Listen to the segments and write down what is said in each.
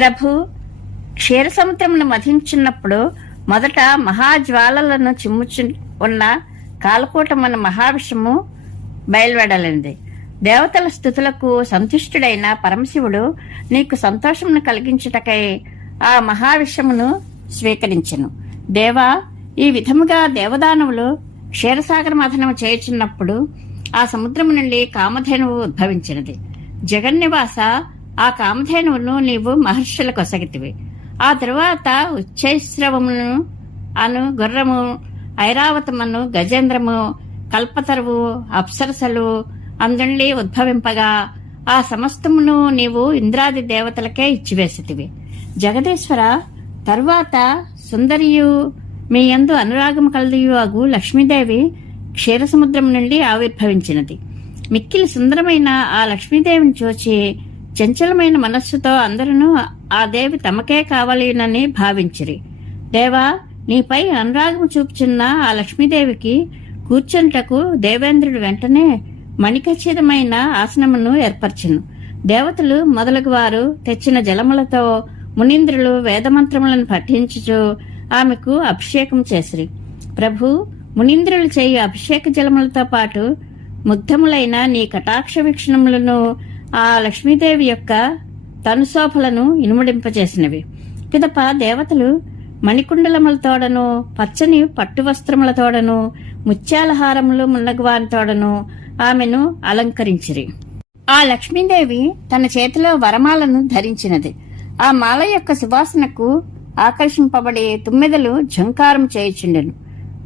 ప్రభు క్షీరసముద్రమును మధించున్నప్పుడు మొదట మహాజ్వాలలను చిమ్ముచు ఉన్న కాలకూటమన్న మహావిషము బయలువెడలింది. దేవతల స్థుతులకు సంతుష్టుడైన పరమశివుడు నీకు సంతోషమును కలిగించుటకై ఆ మహావిషమును స్వీకరించెను. దేవా, ఈ విధముగా దేవదానవులు క్షీరసాగర మథనము చేయుచున్నప్పుడు ఆ సముద్రము నుండి కామధేనువు ఉద్భవించినది. జగన్నివాస, ఆ కామధేనువును నీవు మహర్షులకు ఒసగితివి. ఆ తరువాత ఉచ్చైశ్రవమును అను గుర్రము, ఐరావతమను గజేంద్రము, కల్పతరువు, అప్సరసలు అందుండి ఉద్భవింపగా ఆ సమస్తమును నీవు ఇంద్రాది దేవతలకే ఇచ్చివేసితివి. జగదీశ్వర, తరువాత సుందరియు మీ యందు అనురాగము కలదియు అగు లక్ష్మీదేవి క్షీరసముద్రం నుండి ఆవిర్భవించినది. మిక్కిలి సుందరమైన ఆ లక్ష్మీదేవిని చూచి చంచలమైన మనస్సుతో అందరూ ఆ దేవి తమకే కావాలినని భావించిరి. దేవా, నీపై అనురాగము చూపుచున్న ఆ లక్ష్మీదేవికి కూర్చుంటకు దేవేంద్రుడు వెంటనే మణిఖచ్చితమైన ఆసనమును ఏర్పరచెను. దేవతలు మొదలగు వారు తెచ్చిన జలములతో మునీంద్రులు వేదమంత్రములను పఠించుచు ఆమెకు అభిషేకం చేసిరి. ప్రభు, మునీంద్రులు చేయు అభిషేక జలములతో పాటు ముగ్ధములైన నీ కటాక్ష వీక్షణములను ఆ లక్ష్మీదేవి యొక్క తనుశోభలను ఇనుమడింపచేసినవి. పిదప దేవతలు మణికుండలములతోడను, పచ్చని పట్టు వస్త్రములతోడను, ముత్యాలహారములు మున్నగువానితోడను ఆమెను అలంకరించిరి. ఆ లక్ష్మీదేవి తన చేతిలో వరమాలను ధరించినది. ఆ మాల యొక్క సువాసనకు ఆకర్షింపబడి తుమ్మెదలు ఝంకారం చేయుచుండెను.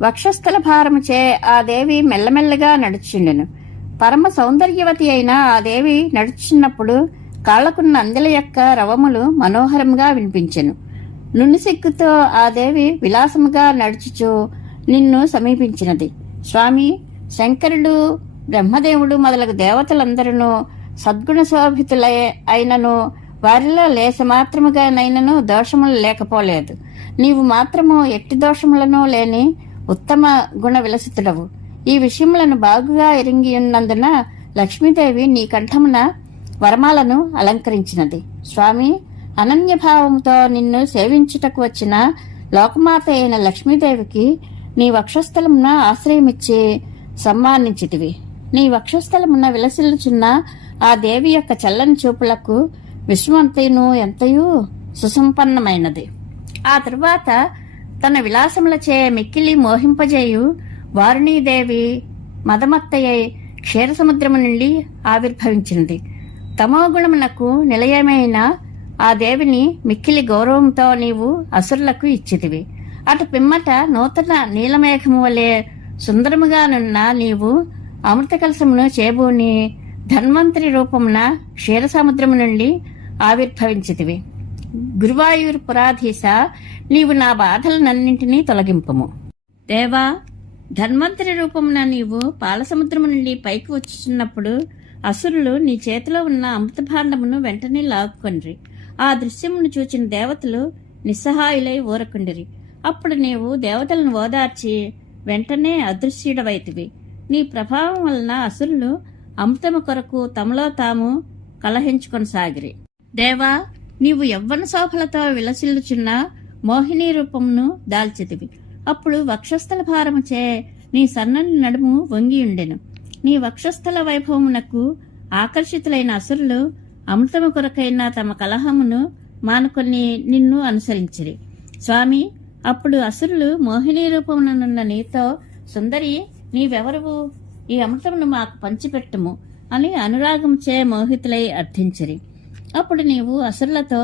వక్షస్థల భారముచే ఆ దేవి మెల్లమెల్లగా నడుచుండెను. పరమ సౌందర్యవతి అయిన ఆ దేవి నడుచున్నప్పుడు కాళ్లకున్న అందెల యొక్క రవములు మనోహరంగా వినిపించెను. నున్నుసిగ్గుతో ఆ దేవి విలాసముగా నడుచుచు నిన్ను సమీపించినది. స్వామి, శంకరుడు, బ్రహ్మదేవుడు మొదలగు దేవతలందరూ సద్గుణ శోభితులై అయినను వారిలో లేసమాత్రముగానైనను దోషములు లేకపోలేదు. నీవు మాత్రము ఎట్టి దోషములను లేని ఉత్తమ గుణ విలసితుడవు. ఈ విషయములను బాగుగా ఎరింగియున్నందున లక్ష్మీదేవి నీ కంఠమున వరమాలను అలంకరించినది. స్వామి, అనన్యభావముతో నిన్ను సేవించుటకు వచ్చిన లోకమాత అయిన లక్ష్మీదేవికి నీ వక్షస్థలమున ఆశ్రయమిచ్చి సమ్మానించితివి. నీ వక్షస్థలమున విలసిల్లుచున్న ఆ దేవి యొక్క చల్లని చూపులకు విశ్వమంతయును ఎంతయూ సుసంపన్నమైనది. ఆ తరువాత తన విలాసములచే మిక్కిలి మోహింపజేయు వారుణీదేవి మదమత్తయ్యై క్షీరసముద్రము నుండి ఆవిర్భవించినది. తమోగుణమునకు నిలయమైన ఆ దేవిని మిక్కిలి గౌరవంతో నీవు అసురులకు ఇచ్చితివి. అటు పిమ్మట నూతన నీలమేఘము వలె సుందరముగానున్న నీవు అమృత కలశమును చేబూని ధన్వంతరి రూపమున క్షీరసముద్రము నుండి ఆవిర్భవించితివి. గురువాయూర్ పురాధీశ, నీవు నా బాధలనన్నింటినీ తొలగింపుము. దేవా, ధన్వంతరి రూపమున నీవు పాలసముద్రము నుండి పైకి వచ్చుచున్నప్పుడు అసురులు నీ చేతిలో ఉన్న అమృత భాండమును వెంటనే లాక్కొండ్రి. ఆ దృశ్యమును చూచిన దేవతలు నిస్సహాయులై ఊరకుండిరి. అప్పుడు నీవు దేవతలను ఓదార్చి వెంటనే అదృశ్యుడవైతివి. నీ ప్రభావం వలన అసురులు అమృతము కొరకు తమలో తాము కలహించుకొనసాగిరి. దేవా, నీవు యవ్వన శోభలతో విలసిల్లుచున్న మోహిని రూపమును దాల్చితివి. అప్పుడు వక్షస్థల భారముచే నీ సన్నని నడుము వంగియుండెను. నీ వక్షస్థల వైభవమునకు ఆకర్షితులైన అసురులు అమృతము కొరకైన తమ కలహమును మానుకొని నిన్ను అనుసరించిరి. స్వామి, అప్పుడు అసురులు మోహిని రూపముననున్న నీతో, సుందరి, నీవెవరువు? ఈ అమృతమును మాకు పంచిపెట్టుము అని అనురాగముచే మోహితులై అర్థించిరి. అప్పుడు నీవు అసురులతో,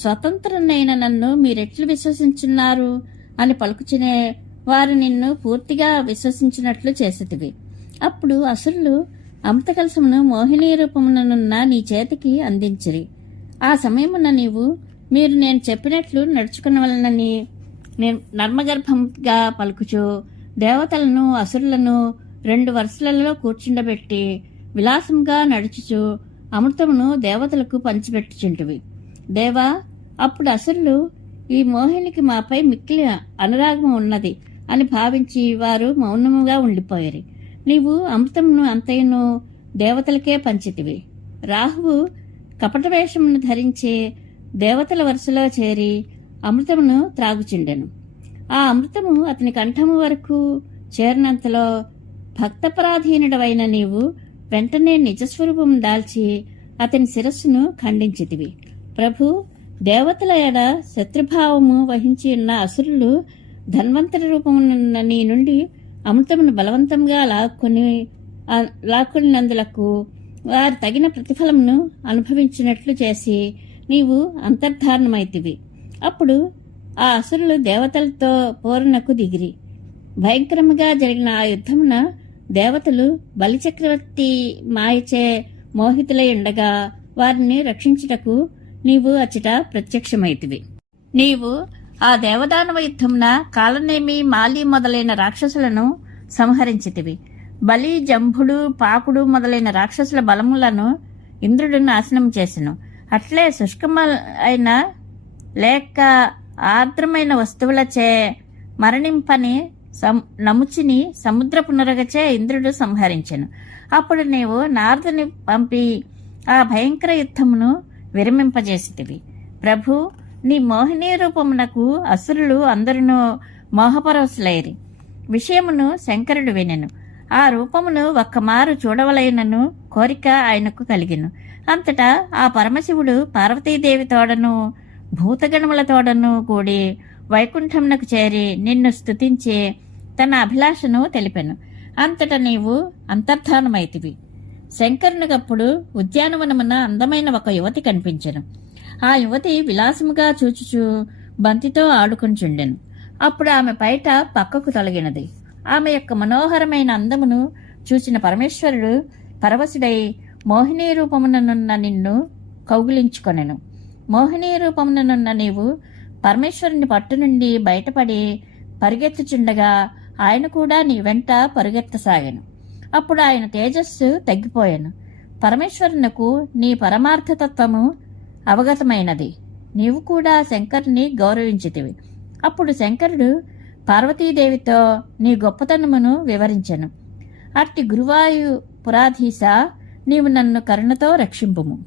స్వతంత్రునైన నన్ను మీరెట్లు విశ్వసించున్నారు అని పలుకుచునే వారు నిన్ను పూర్తిగా విశ్వసించినట్లు చేసితివి. అప్పుడు అసురులు అమృత కలశమును మోహిని రూపముననున్న నీ చేతికి అందించిరి. ఆ సమయమున నీవు, మీరు నేను చెప్పినట్లు నడుచుకునవలనని నర్మగర్భంగా పలుకుచు దేవతలను అసురులను 2 వరుసలలో కూర్చుండబెట్టి విలాసంగా నడుచుచు అమృతమును దేవతలకు పంచిపెట్టుచుంటివి. దేవా, అప్పుడు అసురులు, ఈ మోహినికి మాపై మిక్కిలి అనురాగము ఉన్నది అని భావించి వారు మౌనముగా ఉండిపోయారు. నీవు అమృతమును అంతయును దేవతలకే పంచితివి. రాహువు కపట వేషమును ధరించి దేవతల వరుసలో చేరి అమృతమును త్రాగుచుండెను. ఆ అమృతము అతని కంఠము వరకు చేరినంతలో భక్తపరాధీనుడవైన నీవు వెంటనే నిజస్వరూపం దాల్చి అతని శిరస్సును ఖండించితివి. ప్రభు, దేవతల ఎడ శత్రుభావము వహించి ఉన్న అసురులు ధన్వంతరి రూపమున్న నీ నుండి అమృతమును బలవంతంగా లాక్కున్నందులకు వారు తగిన ప్రతిఫలమును అనుభవించినట్లు చేసి నీవు అంతర్ధారణమైతివి. అప్పుడు ఆ అసురులు దేవతలతో పోరునకు దిగిరి. భయంకరముగా జరిగిన ఆ యుద్ధమున దేవతలు బలిచక్రవర్తి మాయచే మోహితులై ఉండగా వారిని రక్షించుటకు నీవు అచ్చట ప్రత్యక్షమైతివి. నీవు ఆ దేవదానవ యుద్ధమున కాలనేమి, మాలి మొదలైన రాక్షసులను సంహరించితివి. బలి, జంభుడు, పాకుడు మొదలైన రాక్షసుల బలములను ఇంద్రుడు నాశనం చేసెను. అట్లే శుష్కమైన లేక ఆర్ద్రమైన వస్తువులచే మరణింపని నముచిని సముద్ర పునరుగచే ఇంద్రుడు సంహరించెను. అప్పుడు నీవు నారదుని పంపి ఆ భయంకర యుద్ధమును విరమింపజేసితివి. ప్రభు, నీ మోహిని రూపమునకు అసురులు అందరును మోహపరవశులైరి. విషయమును శంకరుడు వినెను. ఆ రూపమును ఒక్కమారు చూడవలైనను కోరిక ఆయనకు కలిగెను. అంతటా ఆ పరమశివుడు పార్వతీదేవి తోడను భూతగణముల తోడను కూడి వైకుంఠమునకు చేరి నిన్ను స్తుతించి తన అభిలాషను తెలిపెను. అంతటా నీవు అంతర్ధానమైతివి. శంకరునికప్పుడు ఉద్యానవనమున అందమైన ఒక యువతి కనిపించెను. ఆ యువతి విలాసముగా చూచుచూ బంతితో ఆడుకుంచుండెను. అప్పుడు ఆమె పైట పక్కకు తొలగినది. ఆమె యొక్క మనోహరమైన అందమును చూచిన పరమేశ్వరుడు పరవశుడై మోహిని రూపముననున్న నిన్ను కౌగిలించుకొనెను. మోహిని రూపముననున్న నీవు పరమేశ్వరుని పట్టు నుండి బయటపడి పరిగెత్తుచుండగా ఆయన కూడా నీ వెంట పరుగెత్తసాగాను. అప్పుడు ఆయన తేజస్సు తగ్గిపోయాను. పరమేశ్వరునకు నీ పరమార్థతత్వము అవగతమైనది. నీవు కూడా శంకరుని గౌరవించితివి. అప్పుడు శంకరుడు పార్వతీదేవితో నీ గొప్పతనమును వివరించెను. అట్టి గురువాయు పురాధీశ, నీవు నన్ను కరుణతో రక్షింపుము.